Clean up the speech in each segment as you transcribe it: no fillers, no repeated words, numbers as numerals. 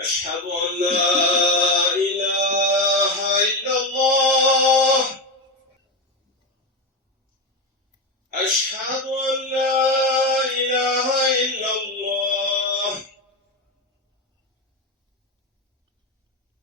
أشهد أن لا إله إلا الله. أشهد أن لا إله إلا الله.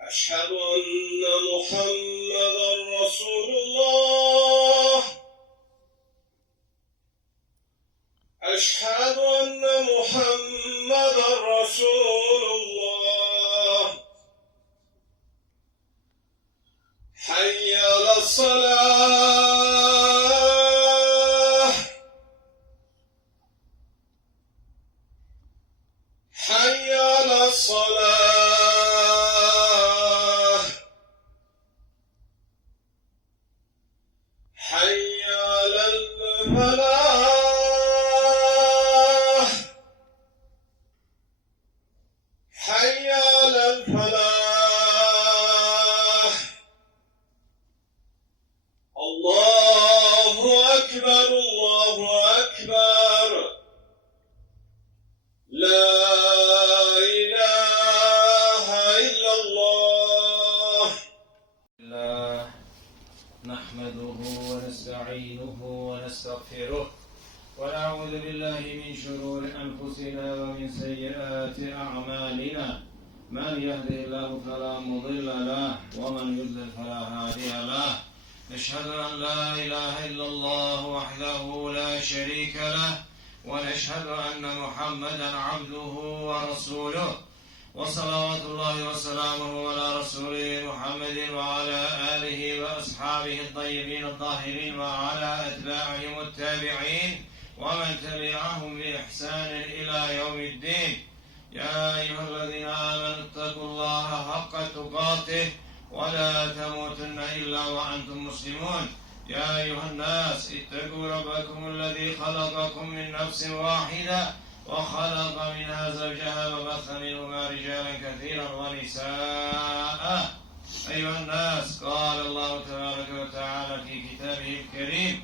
أشهد أن محمدا رسول الله. أشهد أن محمدا رسول الله. حي على الصلاة. حي على الصلاة. حي على الفلاح. حي على الفلاح. الله أكبر الله أكبر. لا إله إلا الله. نحمده ونستعينه ونستغفره ونعوذ بالله من شرور أنفسنا ومن سيئات أعمالنا. من يهده الله فلا مضل له ومن يضلل فلا هادي له. نشهد أن لا إله إلا الله وحده لا شريك له، ونشهد أن محمدا عبده ورسوله، وصلوات الله وسلامه على رسوله محمد وعلى آله وأصحابه الطيبين الطاهرين وعلى أتباعهم التابعين ومن تبعهم بإحسان إلى يوم الدين. يا أيها الذين آمنوا اتقوا الله حق تقاته ولا تموتن إلا وأنتم مسلمون. يا أيها الناس اتقوا ربكم الذي خلقكم من نفس واحدة وخلق منها زوجها وبث منهما رجالا كثيرا ونساء. أيها الناس، قال الله تبارك وتعالى في كتابه الكريم: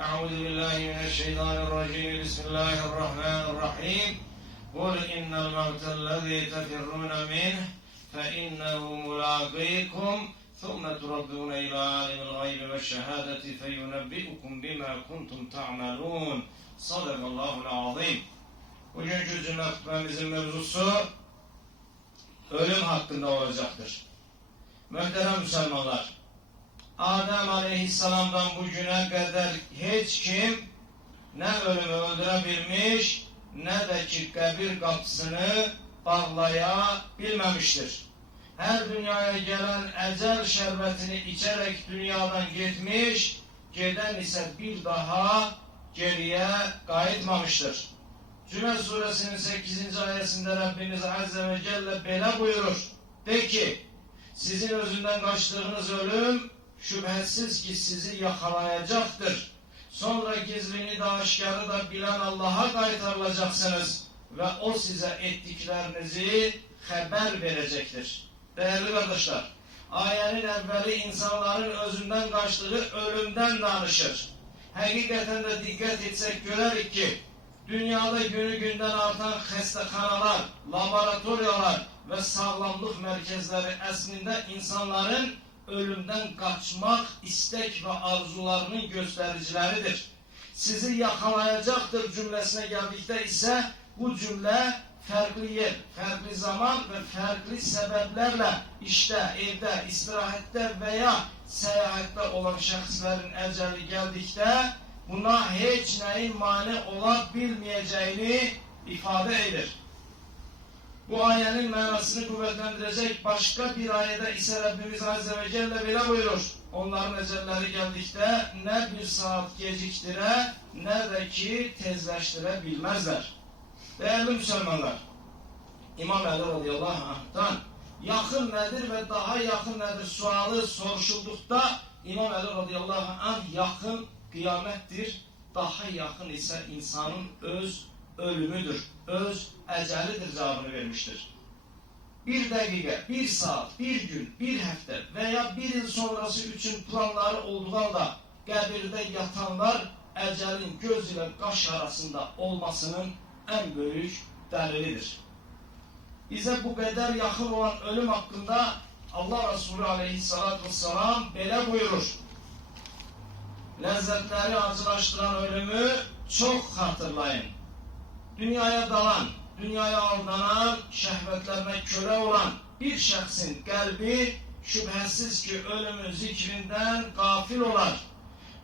أعوذ بالله من الشيطان الرجيم. بسم الله الرحمن الرحيم. قل إن الموت الذي تفرون منه فإنه ملاقيكم ثم تردون إلى عالم الغيب والشهادة فينبئكم بما كنتم تعملون. Sadakallahu azim. Bugünkü cümle hutbemizin mevzusu ölüm hakkında olacaktır. Muhterem Müslümanlar, Adem Aleyhisselam'dan bugüne kadar hiç kim ne ölümü öldürebilmiş ne de ki kabir kapısını bağlayabilmemiştir. Her dünyaya gelen ecel şerbetini içerek dünyadan gitmiş, giden ise bir daha geriye kayıtmamıştır. Cüme suresinin 8. ayetinde Rabbimiz Azze ve Celle böyle buyurur: de ki, sizin özünden kaçtığınız ölüm şüphesiz ki sizi yakalayacaktır. Sonra gizlini de aşkarı da bilen Allah'a kaytarılacaksınız ve o size ettiklerinizi haber verecektir. Değerli kardeşler, ayenin evveli insanların özünden kaçtığı ölümden danışır. Hakikaten de dikkat etsek görürük ki dünyada günü günden artan hastahanalar, laboratuvarlar ve sağlamlık merkezleri aslında insanların ölümden kaçmak istek ve arzularının göstericileridir. Sizi yakalayacaktır cümlesine geldikte ise bu cümle farklı yer, farklı zaman ve farklı sebeplerle işte evde, istirahette veya seyahatte olan şahısların eceli geldikte buna hiç neyin mani olabilmeyeceğini ifade eder. Bu ayenin manasını kuvvetlendirecek başka bir ayette ise Rabbimiz Azze ve Celle böyle buyurur: onların ecelleri geldikte ne bir saat geciktire ne de ki tezleştirebilmezler. Değerli Müslümanlar, İmam Ali radıyallahu anh'tan yakın nedir ve daha yakın nedir sualı soruşuldukta İmam Ali radıyallahu anh yakın kıyamettir, daha yakın ise insanın öz ölümüdür, öz ecelidir cevabını vermiştir. Bir dakika, bir saat, bir gün, bir hafta veya bir yıl sonrası için planları olduğu da kabirde yatanlar ecelin göz ile kaş arasında olmasının en büyük delilidir. bize bu kadar yakın olan ölüm hakkında Allah Resulü aleyhissalatü vesselam böyle buyurur. Lezzetleri acılaştıran ölümü çok hatırlayın. Dünyaya dalan, dünyaya aldanan, şehvetlerine köle olan bir şahsın kalbi şüphesiz ki ölümün zikrinden gafil olar.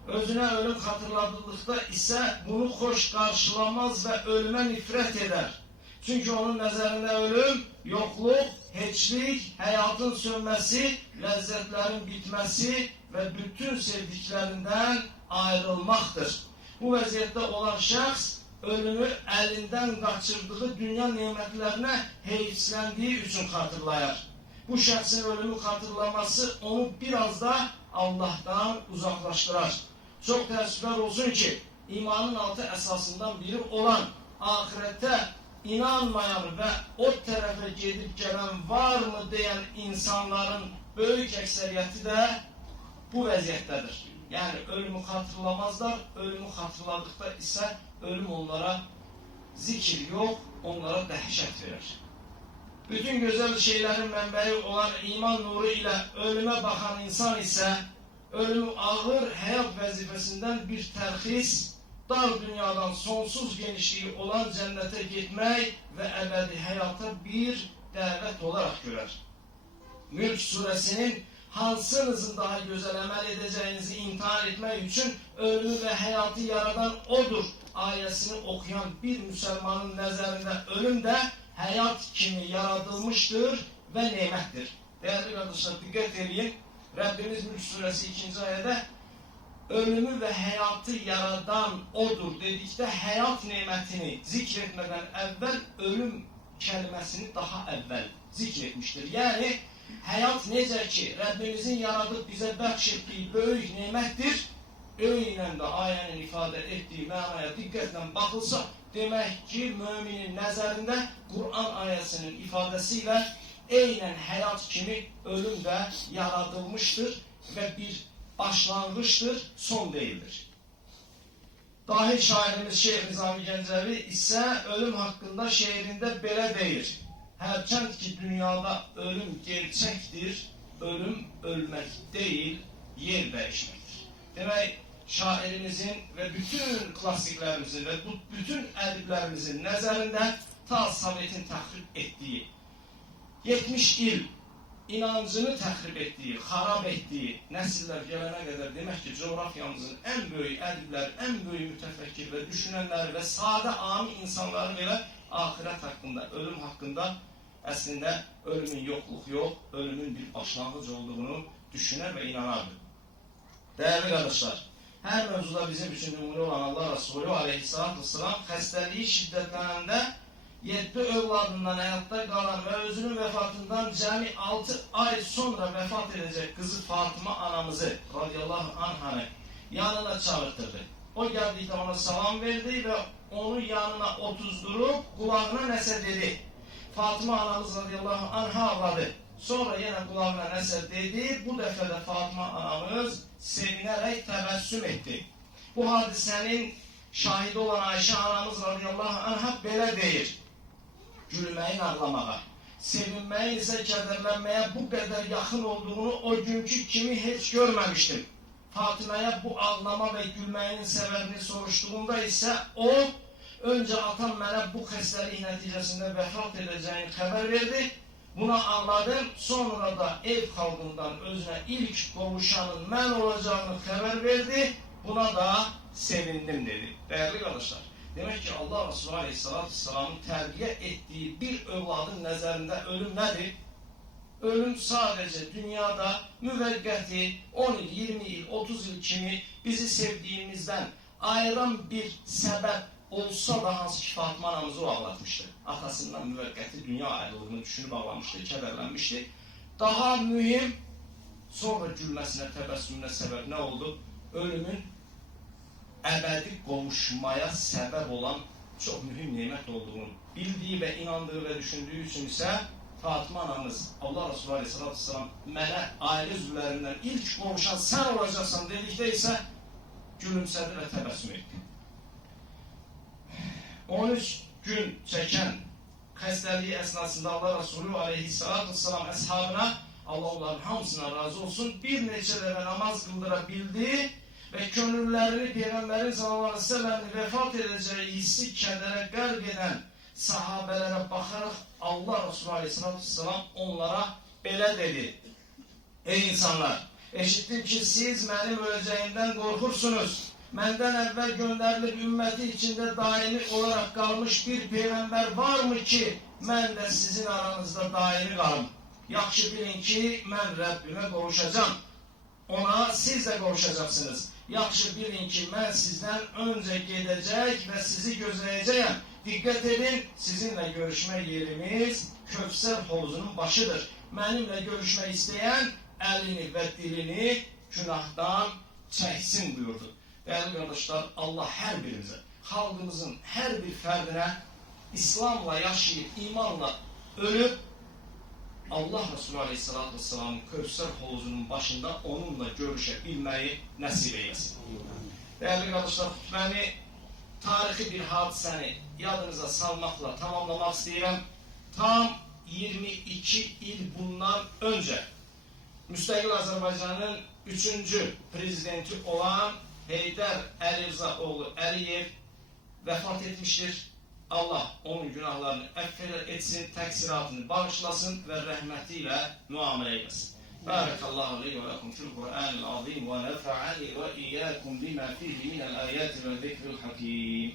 Özüne ölüm hatırladıkta ise bunu hoş karşılamaz ve ölüme nifret eder. Çünkü onun nazarında ölüm, yokluk, hiçlik, hayatın sönmesi, lezzetlerin bitmesi ve bütün sevdiklerinden ayrılmaktır. Bu vaziyette olan şahs ölümü elinden kaçırdığı dünya nimetlerine heyiflendiği için hatırlayar. Bu şahsın ölümü hatırlaması onu biraz da Allah'tan uzaklaştırır. Çok teessüfler olsun ki imanın altı esasından biri olan ahirete inanmayan ve o tarafa gidip gelen var mı diyen insanların büyük ekseriyeti de bu vaziyettedir. Yani ölümü hatırlamazlar, ölümü hatırladıkta ise ölüm onlara zikir yok, onlara dehşet verir. Bütün güzel şeylerin menbeyi olan iman nuru ile ölüme bakan insan ise ölümü ağır hayat vazifesinden bir terhis, dar dünyadan sonsuz genişliği olan cennete gitmek ve ebedi hayata bir davet olarak görer. Mülk suresinin hansınızın daha güzel amel edeceğinizi imtihan etmek için ölümü ve hayatı yaradan odur ayesini okuyan bir Müslümanın nazarında ölüm de hayat kimi yaratılmıştır ve nimettir. Değerli kardeşler dikkat edin. Rabbimiz Mülk suresi 2. ayette ölümü ve hayatı yaradan odur dedikte hayat nimetini zikretmeden evvel ölüm kelimesini daha evvel zikretmiştir. Yani hayat necə ki Rabbimizin yaradıp bize bəxş büyük nimettir. Öyle de ayenin ifade ettiği manaya dikkatle bakılsa demek ki müminin nazarında Kur'an ayesinin ifadesiyle aynen hayat kimi ölüm de yaratılmıştır ve bir başlangıçtır, son değildir. Dahi şairimiz Şeyh Nizami Gencevi ise ölüm hakkında şiirinde böyle deyir. Herkent ki dünyada ölüm gerçektir, ölüm ölmek değil, yer değişmektir. Demek şairimizin ve bütün klasiklerimizin ve bütün ediplerimizin nazarında ta Sovyet'in tahrip ettiği, 70 il inancını tahrip ettiği, harap ettiği nesiller gelene kadar demek ki coğrafyamızın en büyük edipler, en büyük mütefekkir ve düşünenleri ve sade ami insanları bile ahiret hakkında, ölüm hakkında aslında ölümün yokluk yok, ölümün bir başlangıç olduğunu düşüner ve inanardı. Değerli kardeşler, her mevzuda bizim için numune olan Allah Resulü aleyhissalatü vesselam xəstəliyi şiddetlenende 7 övladından hayatta kalan ve özünün vefatından cemi 6 ay sonra vefat edecek kızı Fatıma anamızı radıyallahu anh'ı yanına çağırtırdı. O geldikte ona salam verdi ve onu yanına otuzdurup kulağına nese dedi. Fatıma anamız radıyallahu anh'a ağladı. Sonra yine kulağına nese dedi. Bu defa de Fatıma anamız sevinerek tebessüm etti. Bu hadisenin şahidi olan Ayşe anamız radıyallahu anh'a böyle deyir. Gülmeyin ağlamağa, sevinmeyin ise kederlenmeye bu kadar yakın olduğunu o günkü kimi hiç görmemiştim. Fatıma'ya bu ağlama ve gülmeyin sebebini soruştuğunda ise o önce atam bana bu xəstəlik neticesinde vefat edeceğini haber verdi. Buna ağladım, sonra da ev halkından özüne ilk kavuşanın ben olacağını haber verdi. Buna da sevindim dedi. Değerli kardeşler, demek ki Allah Resulü Aleyhisselatü Vesselam'ın terbiye ettiği bir evladın nazarında ölüm nedir? Ölüm sadece dünyada müvekkati 10 yıl, 20 yıl, 30 yıl kimi bizi sevdiğimizden ayıran bir sebep olsa da hansı ki Fatıma anamızı o ağlatmıştı. Atasından müvekkati dünya ayrılığını düşünüp ağlamıştı, kederlenmişti. Daha mühim, sonra gülmesine, tebessümüne sebep ne oldu? Ölümün ebedi kavuşmaya sebep olan çok mühim nimet olduğunu bildiği ve inandığı ve düşündüğü için ise Fatıma anamız Allah Resulü Aleyhisselatü Vesselam mənə aile üzvlerinden ilk kavuşan sen olacaksan dedikte ise gülümsedi ve tebessüm etti. 13 gün çeken xəstə xəstəliyi əsnasında Allah Resulü aleyhissalatu vesselam əshabına, Allah onların hamısına razı olsun, bir neçə dəfə namaz qıldıra bildi və könüllərini Peyğəmbərin sallallahu aleyhi ve sellem'in vefat edəcəyi hissi kədərə qərq edən sahabələrə baxaraq Allah Resulü aleyhissalatu vesselam onlara belə dedi: Ey insanlar! Eşittim ki, siz mənim öləcəyimdən qorxursunuz. Məndən əvvəl göndərilib ümməti içində daimi olaraq qalmış bir Peyğəmbər varmı ki, mən də sizin aranızda daimi qalım? Yaxşı bilin ki, mən Rəbbimə qovuşacam. Ona siz də qovuşacaqsınız. Yaxşı bilin ki, mən sizdən öncə gedəcək və sizi gözləyəcəyəm. Diqqət edin, sizinlə görüşmə yerimiz Kövsər hovuzunun başıdır. Mənimlə görüşmək istəyən əlini və dilini günahdan çəksin buyurdu. Değerli kardeşler, Allah her birimize, halkımızın her bir ferdine İslam'la yaşayıp, imanla ölüp, Allah Resulü Aleyhisselatü Vesselam'ın Kövsər hovuzunun başında onunla görüşebilmeyi nasip eylesin. Değerli kardeşler, hutbemi tarihi bir hadisəni yadınıza salmakla tamamlamak istedim. Tam 22 il bundan önce Müstəqil Azərbaycanın 3. prezidenti olan Heydər Əlirzaoğlu Əliyev vefat etmiştir. Allah onun günahlarını etsin, təqsiratını bağışlasın və rəhmətiyle muamele eylesin. Barakallahu li ve lekum fil Kur'anil azim ve nefa'ani ve iyyakum bima fihi minel ayati ve zikril hakim.